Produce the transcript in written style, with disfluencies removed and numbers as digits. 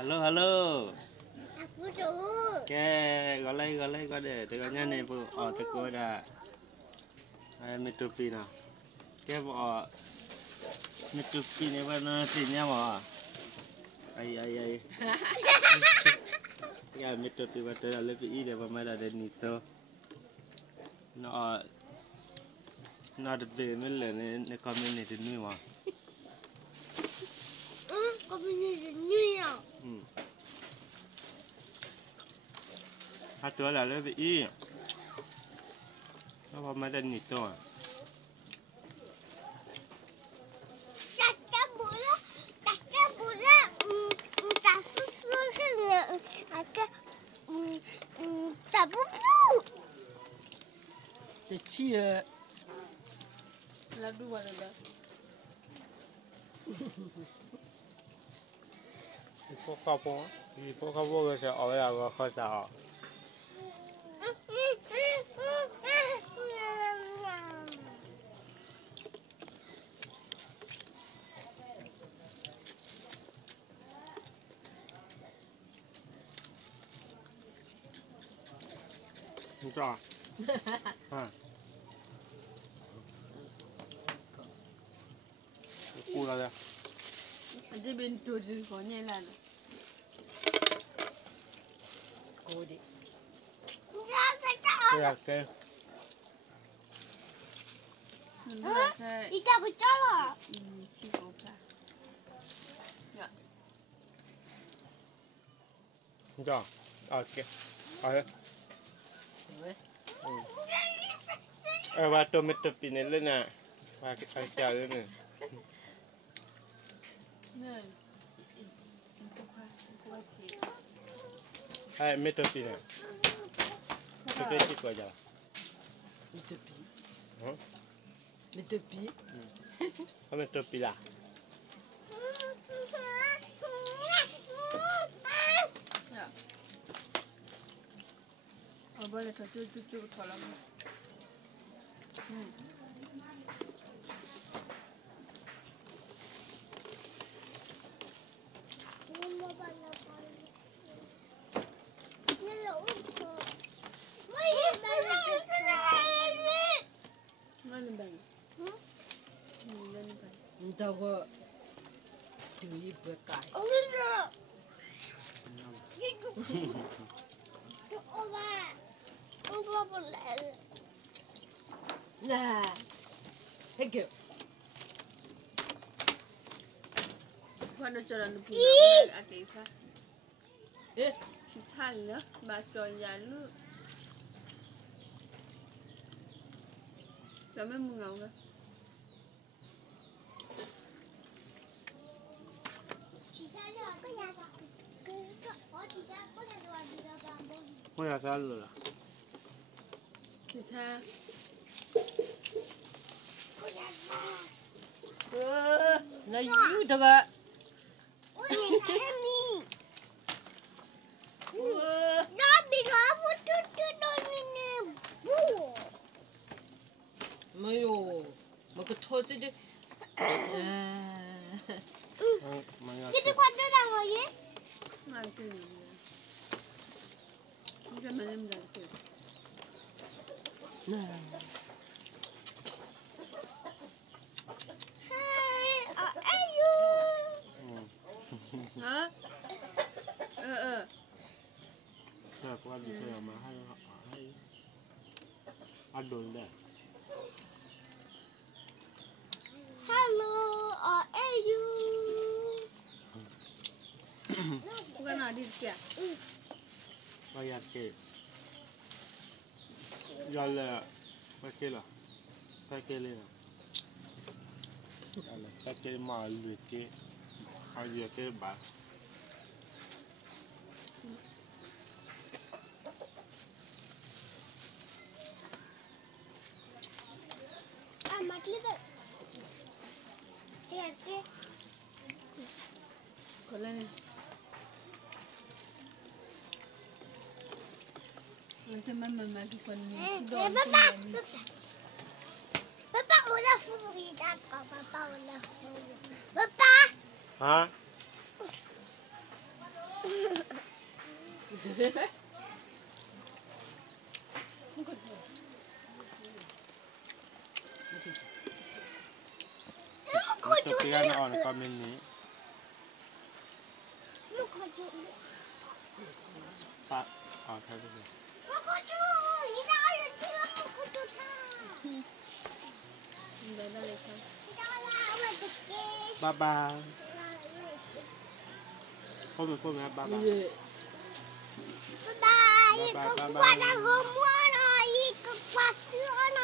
Halo, halo. Aku tahu. Oke, golai kau deh. Tengoknya nih bu. Oh, teko dah. Ayam mitupi nah. Oke bu. Oh, mitupi ni mana sini mau? Ay. Ya mitupi betul lebih ini pemain ada nito. No, ada bemel ni community ni mah. Community ni ya. Satu lah lebih ini. Apa macam ni tu? Kakak bola. Tak susu kena. Tak bubu. Kecil. Ladu ada. Ibu kamu ke saya awak kau tahu. Entah. Pula dah. Ada bentuk di konya lah. Kode. Ya ke. Ita betul lah. Ini cikgu lah. Ya. Entah. Okey. Ayo. Waktu mitupi ni le nak. Pakai cara ni. Nah. Itu kuasi. Hai mitupi ni. Mitupi cikgu aja. Mitupi. Huh? Mitupi. Mitupi lah. Ya. Oh boleh cucu tolong. Mana bang? Mana bang? Entah kau duit berkai. Oh no. Oba boleh. Nah. Hege. Mana cara nak pulang ada isa? Si salah baca jalu. Kami mengau ke? Kau ya selalu lah. Sisa. Layu tu kak. Mayo, mak thos je. Kita kuat dah kau ye? Nanti. Kita mana nanti. Nah. Hai, ayo. Ha? Saya kuat di saya mahal. Adol dah. Hello, ayo. Bukan ada dia. Bayar ke. Jalan. Pakai lah. Pakai le. Jalan. Pakai malu ke. Aja ke bah. Mati tu. Ya ke. Kalau ni. Macam mana magi kon ni? Papa ulah furi dah kau. Papa ulah furi. Papa. Ha? ตัวเตี้ยนอ่อนคอมเมนต์นี้ ลูกขอจูบ ปะอ๋อใช่ไปเลย ลูกขอจูบอีดาเลยที่ลูกขอจูบท่า Dah dah lepas. อีดาละวันตะเกีย บายบายพูดไหมครับบายบาย Bye bye. Ikut kuat aku semua nak. Ikut kuat semua nak.